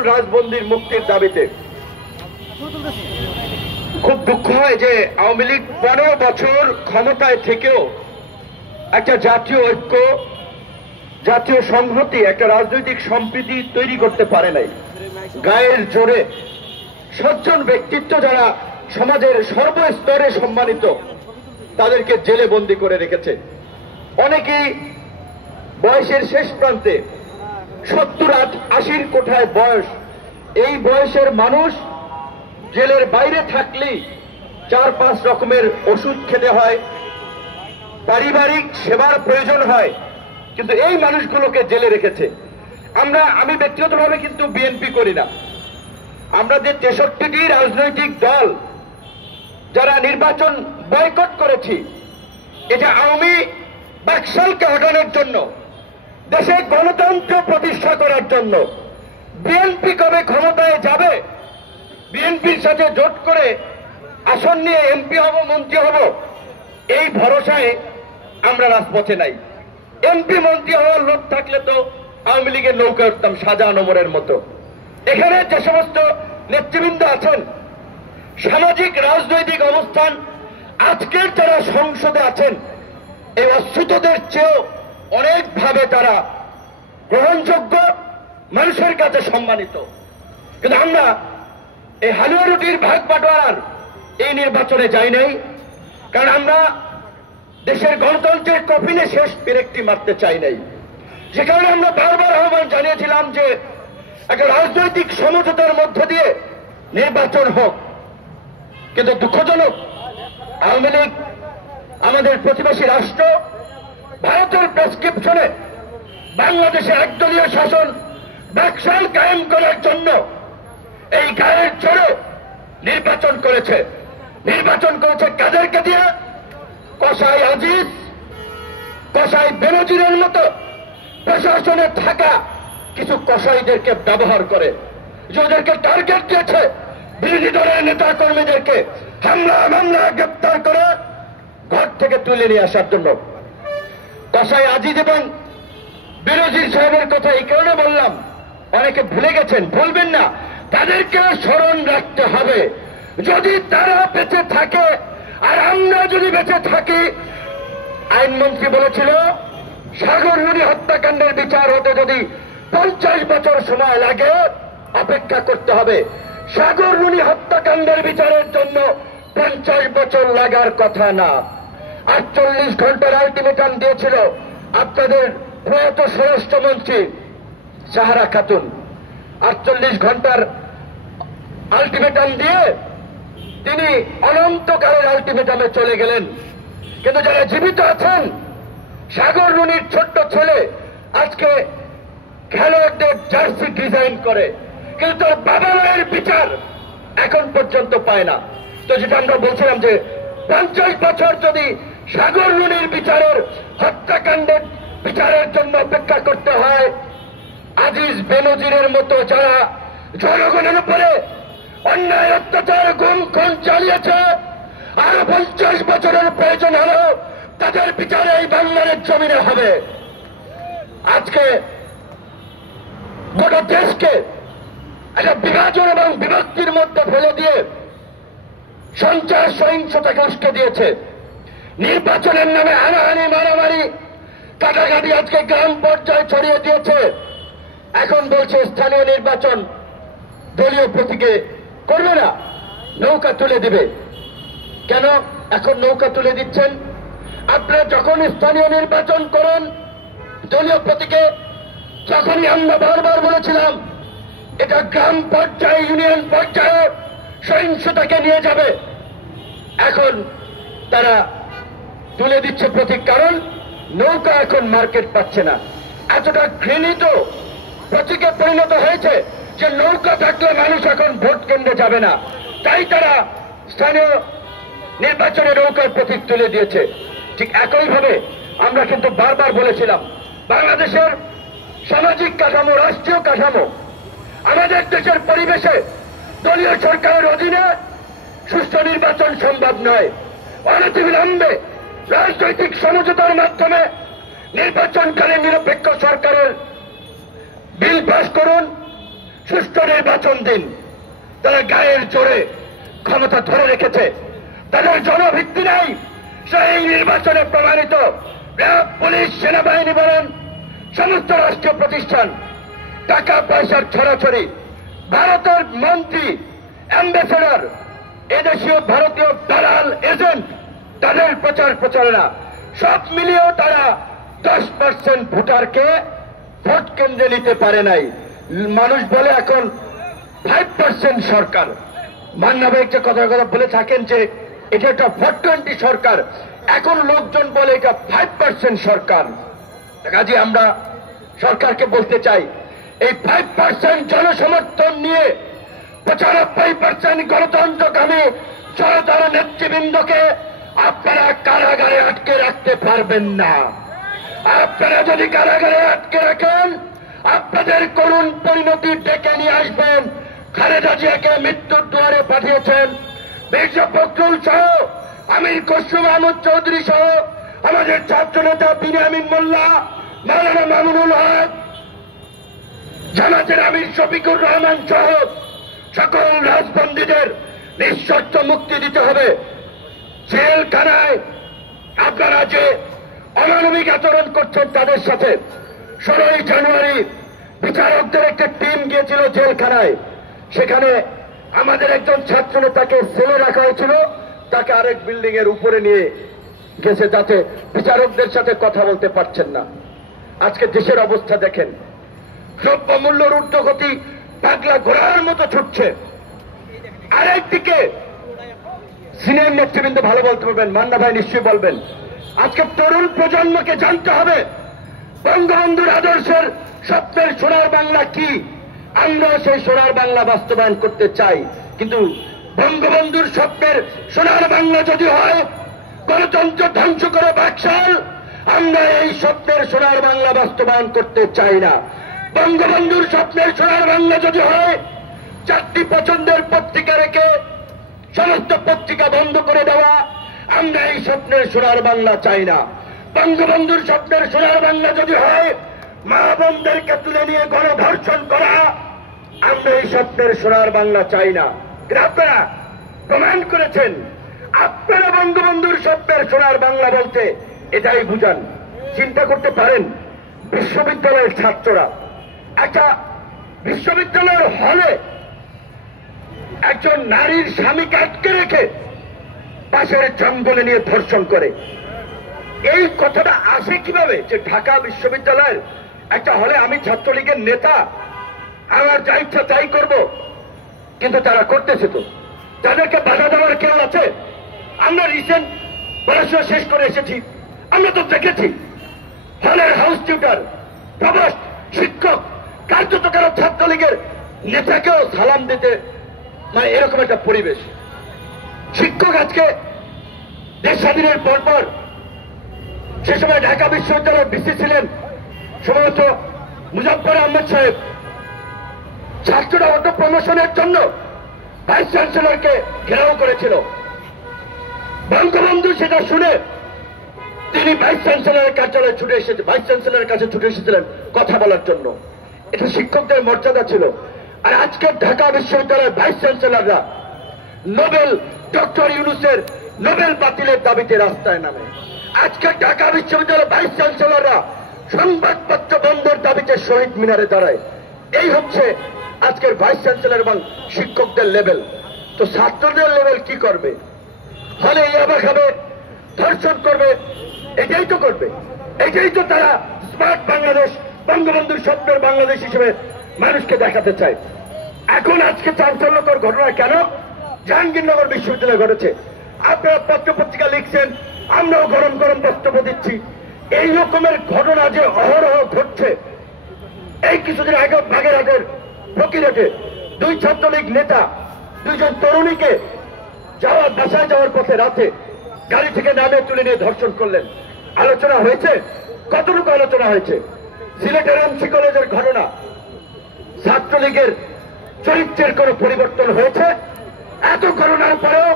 রাজবন্দীর মুক্তির দাবিতে খুব দুঃখ হয় যে আওয়ামী লীগ 15 বছর ক্ষমতায় থেকেও একটা জাতীয় ঐক্য, জাতীয় সংহতি, একটা রাজনৈতিক সম্প্রীতি তৈরি করতে পারে নাই। গায়ের জোরে সজ্জন ব্যক্তিত্ব যারা সমাজের সর্বস্তরে সম্মানিত তাদেরকে জেলে বন্দী করে রেখেছে। অনেকেই বয়সের শেষ প্রান্তে, 70-80 কোঠায় বয়স। এই বয়সের মানুষ জেলের বাইরে থাকলেই 4-5 রকমের ওষুধ খেতে হয়, পারিবারিক সেবার প্রয়োজন হয়, কিন্তু এই মানুষগুলোকে জেলে রেখেছে। আমি ব্যক্তিগতভাবে কিন্তু বিএনপি করি না। আমরা যে 63টি রাজনৈতিক দল যারা নির্বাচন বয়কট করেছি, এটা আওয়ামী বাকশালকে হটানোর জন্য, দেশে গণতন্ত্র প্রতিষ্ঠা করার জন্য। বিএনপি কবে ক্ষমতায় যাবে, বিএনপির সাথে জোট করে আসন নিয়ে এমপি হব, মন্ত্রী হব, এই ভরসায় আমরা রাজপথে নাই। এমপি মন্ত্রী হওয়ার লোক থাকলে তো আওয়ামী লীগের নৌকা উঠতাম শাহজাহান ওমরের মতো। এখানে যে সমস্ত নেতৃবৃন্দ আছেন, সামাজিক রাজনৈতিক অবস্থান আজকের যারা সংসদে আছেন, এই অশ্রুতদের চেয়েও অনেকভাবে তারা গ্রহণযোগ্য, মানুষের কাছে সম্মানিত। কিন্তু আমরা এই হালুয়া রুটির ভাগ বাটোয়ারার এই নির্বাচনে যাই নাই, কারণ আমরা দেশের গণতন্ত্রের কফিনে শেষ পেরেকটি মারতে চাই নাই। যে কারণে আমরা বারবার আহ্বান জানিয়েছিলাম যে একটা রাজনৈতিক সমঝোতার মধ্য দিয়ে নির্বাচন হোক। কিন্তু দুঃখজনক, আওয়ামী লীগ আমাদের প্রতিবেশী রাষ্ট্র ভারতের প্রেসক্রিপশনে বাংলাদেশে একদলীয় শাসন বাকশাল কায়েম করার জন্য এই গায়ের জোরে নির্বাচন করেছে। কাদেরকে দিয়ে? কসাই আজিজ, কসাই বেনজিরের মতো প্রশাসনে থাকা কিছু কসাইদেরকে ব্যবহার করে, যে ওদেরকে টার্গেট দিয়েছে বিরোধী দলের নেতা কর্মীদেরকে মামলা গ্রেপ্তার করে ঘর থেকে তুলে নিয়ে আসার জন্য। কসাই আজিজ এবং বেনজির সাহেবের কথা এই কারণে বললাম, অনেকে ভুলে গেছেন, ভুলবেন না, তাদেরকে স্মরণ রাখতে হবে। যদি তারা বেঁচে থাকে আর আমরা যদি বেঁচে থাকি, আইনমন্ত্রী বলেছিল সাগররুনি হত্যাকাণ্ডের বিচার হতে যদি 50 বছর সময় লাগে অপেক্ষা করতে হবে। সাগররুনি হত্যাকাণ্ডের বিচারের জন্য 50 বছর লাগার কথা না। 48 ঘন্টার আলটিমেটাম দিয়েছিল আপনাদের প্রয়াত স্বরাষ্ট্রমন্ত্রী সাহারা খাতুন। 48 ঘন্টার আলটিমেটাম দিয়ে তিনি অনন্তকালের আলটিমেটামে চলে গেলেন। কিন্তু যারা জীবিত আছেন, সাগররুনির ছোট্ট ছেলে আজকে খেলোয়াড়দের জার্সি ডিজাইন করে, কিন্তু তার বাবা মায়ের বিচার এখন পর্যন্ত পায় না। তো যেটা আমরা বলছিলাম যে 50 বছর যদি সাগররুনির বিচারের, হত্যাকাণ্ডের বিচারের জন্য অপেক্ষা করতে হয়, আজিজ বেনজিরের মতো যারা জনগণের উপরে অন্যায়, অত্যাচার, গুম খুন চালিয়েছে, আরো 50 বছরের প্রয়োজন হলেও তাদের বিচারে এই বাংলার জমিনে হবে। আজকে গোটা দেশকে একটা বিভাজন এবং বিভক্তির মধ্যে ফেলে দিয়ে সঞ্চার সহিংসতাকে উস্কে দিয়েছে। নির্বাচনের নামে হানাহানি, মারামারি, কাটাকাটি আজকে গ্রাম পর্যায়ে ছড়িয়ে দিয়েছে। এখন বলছে স্থানীয় নির্বাচন দলীয় প্রতীকে করবে না, নৌকা তুলে দিবে। কেন এখন নৌকা তুলে দিচ্ছেন? আপনারা যখন স্থানীয় নির্বাচন করেন দলীয় প্রতীকে, যখনই আমরা বারবার বলেছিলাম এটা গ্রাম পর্যায়ে, ইউনিয়ন পর্যায়ে সহিংসতাকে নিয়ে যাবে। এখন তারা তুলে দিচ্ছে প্রতীক, কারণ নৌকা এখন মার্কেট পাচ্ছে না। এতটা ঘৃণিত প্রতীকে পরিণত হয়েছে যে নৌকা থাকলে মানুষ এখন ভোট কেন্দ্রে যাবে না, তাই তারা স্থানীয় নির্বাচনে নৌকার প্রতীক তুলে দিয়েছে। ঠিক একইভাবে আমরা কিন্তু বারবার বলেছিলাম বাংলাদেশের সামাজিক কাঠামো, রাষ্ট্রীয় কাঠামো, আমাদের দেশের পরিবেশে দলীয় সরকারের অধীনে সুষ্ঠু নির্বাচন সম্ভব নয়। অনতিবিলম্বে রাজনৈতিক সমঝোতার মাধ্যমে নির্বাচনকালে নিরপেক্ষ সরকারের বিল পাস করুন, সুষ্ঠু নির্বাচন দিন। তারা গায়ের জোরে ক্ষমতা ধরে রেখেছে, তাদের জনভিত্তি নাই। সেই নির্বাচনে প্রমাণিত র্যাব, পুলিশ, সেনাবাহিনী বলেন সমস্ত রাষ্ট্রীয় প্রতিষ্ঠান টাকা পয়সার ছড়াছড়ি, ভারতের মন্ত্রী, অ্যাম্বাসেডর, এদেশীয় ভারতীয় দালাল এজেন্ট, তাদের প্রচার প্রচারণা সব মিলিয়েও তারা 10% ভোটারকে ভোট কেন্দ্রে নিতে পারে নাই। মানুষ বলে এখন 5% সরকার। মান্না ভাই একটা কথা বলে থাকেন যে এটা একটা 420 সরকার, এখন লোকজন বলে এটা 5% সরকার। কাজে আমরা সরকারকে বলতে চাই, এই 5% জনসমর্থন নিয়ে 95% গণতন্ত্রকামী জনতার নেতৃবৃন্দকে আপনারা কারাগারে আটকে রাখতে পারবেন না। আপনারা যদি কারাগারে আটকে রাখেন, আপনাদের করুণ পরিণতি ডেকে নিয়ে আসবেন। খালেদা জিয়াকে মৃত্যুর দুয়ারে পাঠিয়েছেন, মির্জা ফখরুল সহ, আমির খসরু মাহমুদ চৌধুরী সহ আমাদের ছাত্র নেতা বিনিয়ামিন মোল্লা, মাওলানা মামুনুল হক, জামাতের আমির শফিকুর রহমান সহ সকল রাজবন্দীদের নিঃশর্ত মুক্তি দিতে হবে। জেলখানায় আপনারা যে অমানবিক আচরণ করছেন তাদের সাথে, 16ই জানুয়ারি বিচারকদের একটা টিম গিয়েছিল জেলখানায়, সেখানে আমাদের একজন ছাত্র নেতাকে সেলে রাখা হয়েছিল, তাকে আরেক বিল্ডিং এর উপরে নিয়ে গেছে যাতে বিচারকদের সাথে কথা বলতে পারছেন না। আজকে দেশের অবস্থা দেখেন, দ্রব্যমূল্যের ঊর্ধ্বগতি পাগলা ঘোড়ার মতো ছুটছে। আরেকদিকে সিনিয়র নেতৃবৃন্দ ভালো বলতে পারবেন, মান্না ভাই নিশ্চয়ই বলবেন, আজকে তরুণ প্রজন্মকে জানতে হবে বঙ্গবন্ধুর আদর্শের স্বপ্নের সোনার বাংলা কি। আমরা সেই সোনার বাংলা বাস্তবায়ন করতে চাই, কিন্তু বঙ্গবন্ধুর স্বপ্নের সোনার বাংলা যদি হয় গণতন্ত্র ধ্বংস করে বাকশাল, আমরা এই স্বপ্নের সোনার বাংলা বাস্তবায়ন করতে চাই না। বঙ্গবন্ধুর স্বপ্নের সোনার বাংলা যদি হয় 4টি পছন্দের পত্রিকা রেখে সমস্ত পত্রিকা বন্ধ করে দেওয়া, আমরা এই স্বপ্নের সোনার বাংলা চাই না। বঙ্গবন্ধুর স্বপ্নের সোনার বাংলা যদি হয় মা বোনদেরকে তুলে নিয়ে গণধর্ষণ করা, আমরা এই স্বপ্নের সোনার বাংলা চাই না। আপনারা প্রমাণ করেছেন, আপনারা বঙ্গবন্ধুর স্বপ্নের সোনার বাংলা বলতে এটাই বুঝান। চিন্তা করতে পারেন, বিশ্ববিদ্যালয়ের ছাত্ররা একটা বিশ্ববিদ্যালয়ের হলে একজন নারীর স্বামীকে আটকে রেখে পাশের জঙ্গলে নিয়ে ধর্ষণ করে। এই কথাটা আসে কিভাবে যে ঢাকা বিশ্ববিদ্যালয়ের একটা হলে আমি ছাত্রলীগের নেতা, আমার যা ইচ্ছা তাই করব, কিন্তু তারা করতেছে তো, তাদেরকে বাধা দেওয়ার কেউ আছে? আমরা রিসেন্ট পড়াশোনা শেষ করে এসেছি, আমরা তো দেখেছি হলের হাউস টিউটার, প্রভোস্ট, শিক্ষক, কার্যত কারো ছাত্রলীগের নেতাকেও সালাম দিতে, মানে এরকম একটা পরিবেশ। শিক্ষক আজকে দেশ স্বাধীনের পরপর সে সময় ঢাকা বিশ্ববিদ্যালয়ের ভিসি ছিলেন সম্ভবত মুজফফর আহমদ সাহেব, ছাত্ররা অটো প্রমোশনের জন্য ভাইস চ্যান্সেলরকে ঘেরাও করেছিল। বঙ্গবন্ধু সেটা শুনে তিনি ভাইস চ্যান্সেলরের কার্যালয়ে ছুটে এসেছে, ভাইস চ্যান্সেলরের কাছে ছুটে এসেছিলেন কথা বলার জন্য। এটা শিক্ষকদের মর্যাদা ছিল। আর আজকে ঢাকা বিশ্ববিদ্যালয়ের ভাইস চ্যান্সেলররা নোবেল, ডক্টর ইউনূসের নোবেল বাতিলের দাবিতে রাস্তায় নামে। আজকে ঢাকা বিশ্ববিদ্যালয়ের ভাইস চ্যান্সেলররা সংবাদপত্র বন্ধের দাবিতে শহীদ মিনারে দাঁড়ায়। এই হচ্ছে আজকের ভাইস চ্যান্সেলর এবং শিক্ষকদের লেভেল। তো ছাত্রদের লেভেল কি করবে? হলে ইয়াবা খাবে, ধর্ষণ করবে, এটাই তো করবে। এটাই তো তারা স্মার্ট বাংলাদেশ, বঙ্গবন্ধুর স্বপ্নের বাংলাদেশ হিসেবে মানুষকে দেখাতে চায়। এখন আজকে চাঞ্চল্যকর ঘটনা কেন জাহাঙ্গীরনগর বিশ্ববিদ্যালয়ে ঘটেছে? আপনারা পত্রপত্রিকা লিখছেন, আমরাও গরম গরম বক্তব্য দিচ্ছি। এই রকমের ঘটনা যে অহরহ ঘটছে, এই কিছুদিন আগে বাগেরহাটের ফকিরহাটে 2 ছাত্রলীগ নেতা 2 জন তরুণীকে বাসায় যাওয়ার পথে রাতে গাড়ি থেকে নামে তুলে নিয়ে ধর্ষণ করলেন। আলোচনা হয়েছে? কতটুকু আলোচনা হয়েছে? সিলেটের এমসি কলেজের ঘটনা, ছাত্রলীগের চরিত্রের কোন পরিবর্তন হয়েছে? এত ঘটনার পরেও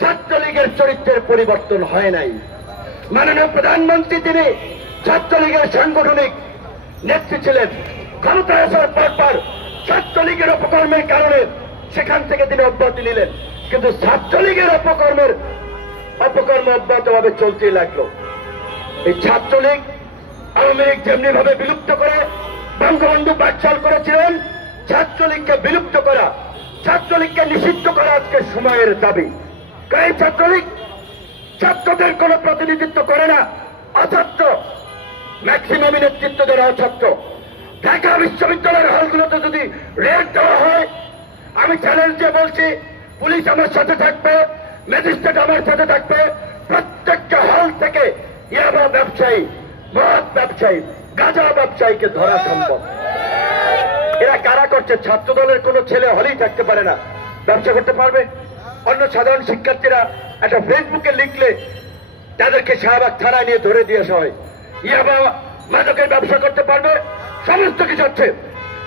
ছাত্রলীগের চরিত্রের পরিবর্তন হয় নাই। মাননীয় প্রধানমন্ত্রী তিনি ছাত্রলীগের সাংগঠনিক নেত্রী ছিলেন। ক্ষমতায় আসার পর ছাত্রলীগের অপকর্মের কারণে সেখান থেকে তিনি অব্যাহতি নিলেন, কিন্তু ছাত্রলীগের অপকর্ম অব্যাহতভাবে চলতেই লাগলো। এই ছাত্রলীগ আওয়ামী লীগ যেমনি ভাবে বিলুপ্ত করে বঙ্গবন্ধু বাকশাল করেছিলেন, ছাত্রলীগকে বিলুপ্ত করা, ছাত্রলীগকে নিষিদ্ধ করা আজকে সময়ের দাবি। এই ছাত্রলীগ ছাত্রদের কোন প্রতিনিধিত্ব করে না, অছাত্র, ম্যাক্সিমাম নেতৃত্ব দেওয়া অছাত্র। ঢাকা বিশ্ববিদ্যালয়ের হলগুলোতে যদি রেড দেওয়া হয়, আমি চ্যালেঞ্জ দিয়ে বলছি, পুলিশ আমার সাথে থাকবে, ম্যাজিস্ট্রেট আমার সাথে থাকবে, প্রত্যেকটা হল থেকে ইয়াবা ব্যবসায়ী, মদ ব্যবসায়ী, গাঁজা ব্যবসায়ীকে ধরা সম্ভব। এরা কারা করছে? ছাত্র দলের কোনো ছেলে হলেই থাকতে পারে না, ব্যবসা করতে পারবে? অন্য সাধারণ শিক্ষার্থীরা একটা ফেসবুকে লিখলে তাদেরকে শাহবাগ থানায় নিয়ে ধরে দিয়ে আসা হয়। ইয়াবা মাদকের ব্যবসা করতে পারবে? সমস্ত কিছু হচ্ছে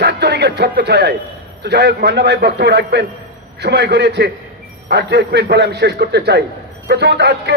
ছাত্রলীগের ছত্র ছায়ায়। তো যাই হোক, মান্না ভাই বক্তব্য রাখবেন, সময় গড়িয়েছে, আর 2 মিনিট বলে আমি শেষ করতে চাই। প্রথমত আজকে